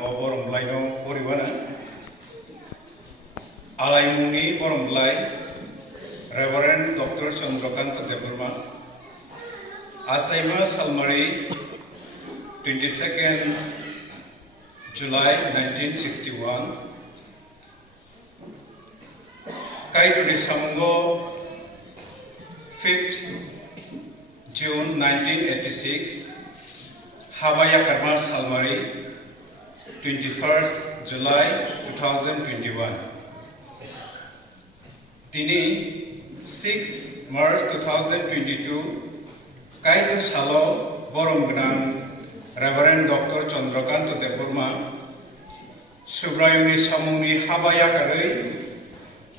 Borom Bulai Yaphar Alaimuni Borom Bulai Reverend Dr. Chandra Kanta Debbarma Asaima Salmari 22nd July 1961 Kaituri Samungo 5th June 1986 Habaya Karma Salmari 21st July 2021 Dini 6 March 2022 Kaitu Salo Borom Gnang Reverend Dr. Chandra Kanta Debbarma Subrayuni Samungni Habaya Karai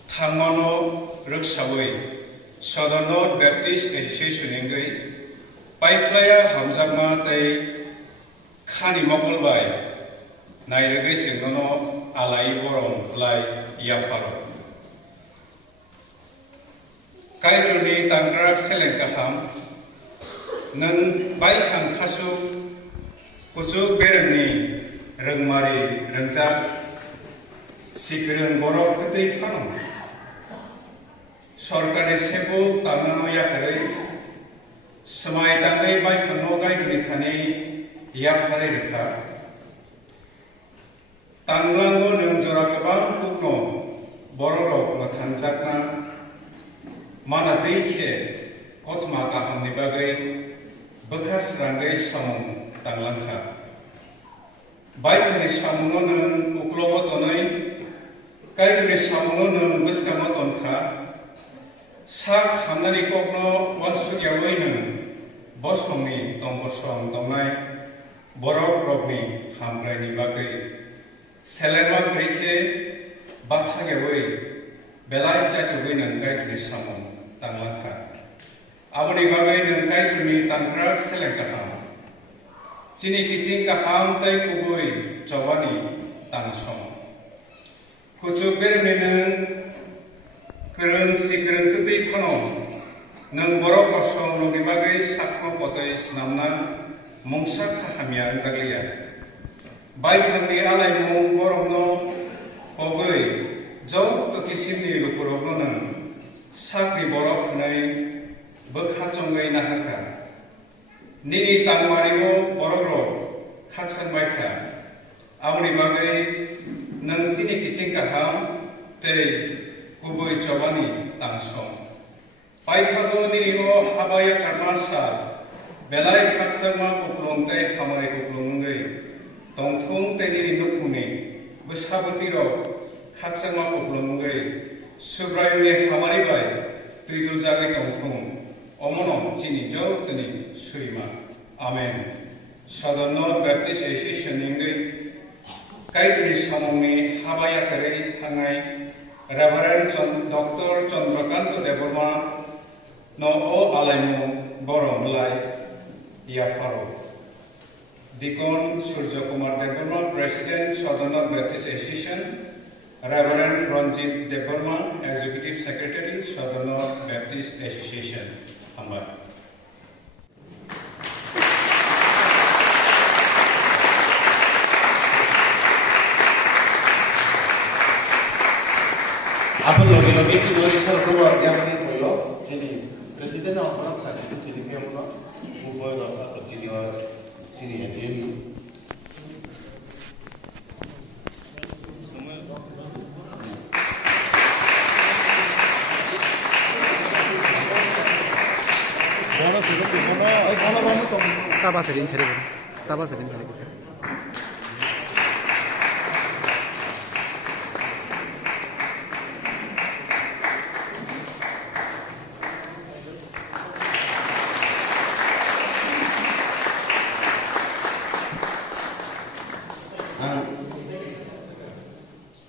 Tangano Ruksawi Southern Baptist Association Engai Paiflaya Hamzagma Tei Khani Mogulbai Nairege Singnono Alai Borom Bulai Yaphar Kaituni Tangrak Selengkaham Nang Baikang Kasu Kucu Berengni Rengmari Rengzak Sikireng Borok Ketei Phanam Sorkari Sebu Tangnano Yaphar Semai Tangai Baikang Nogai Dunikani Yaphar Rekha Tanglango Nungjora Kebang Kukno Borok Matanjakna Mana Teike Otma Kahamni Bagai Bekas Rangai Samung Tanglangka Baikani Samungonun Uklobotonai Kaituni Samungonun Biskamotonka Sak Hamnani Kokno Wansugyawainun Bosongni Tongkosong Tongnai Borok Rokni Hamraini Bagai Selenma Krike Bathagawai Belai Chakawai Nangai Tuni Samung Tanglangka Aboni Bagai Nangai Tuni Tangrak Selengkaham Cini Kising Kaham Tai Kubui Jawani Tangsong Kucuk Berminun Kereng si kereng Ketei Phanom Nang Borok Kosong Nungni Bagai Sakno Potai Senamna Mungsa Kahamia Jaglia Baikangni Alaimung Boromno Pogoi Jau Tokisimni Lukurogno Nang Sakri Borok Hunai Bekhachongai Naharka Nini Tangmarimo Bororo Khaksan Baikha Amri Bagai Nang Sini Kicing Kaham Tei Kubui Jawani Tangsong Baikhago Nini Habaya Karmasa Belai Kaksama Kuklung Tei Hamari Kuklungai Tongtung Tei Nini Nukuni Bushabati Ro Kaksama Kuklungai Subrayuni Hamari Bai Tuitul Jagai Tongtung Omono Chini Jo Tini Surima Amen Southern Baptist Association Engai Kaituni Samungni Habaya Karai Tangnai Reverend Dr. Chandra Kanta Debbarma No O Alaimu Borom Bulai Yaphar Deacon Surya Kumar Debbarma President Southern Baptist Association Reverend Ranjit Debbarma Executive Secretary Southern Baptist Association Hambar Apa lagi ciri sarwa yang ini koyo jadi presiden apa nak jadi dia mana mubah apa jadi jadi Tabasarin cari beri, tabasarin cari kisah.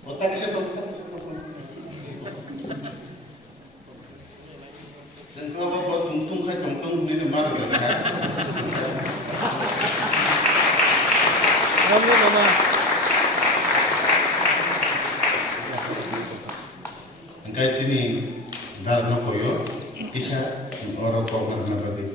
Otak siapa? Sengkau apa tungtung kai tungtung beli di mana kan? Mana? Engkau sini Darlong koyo, kisah orang kau pernah berbi.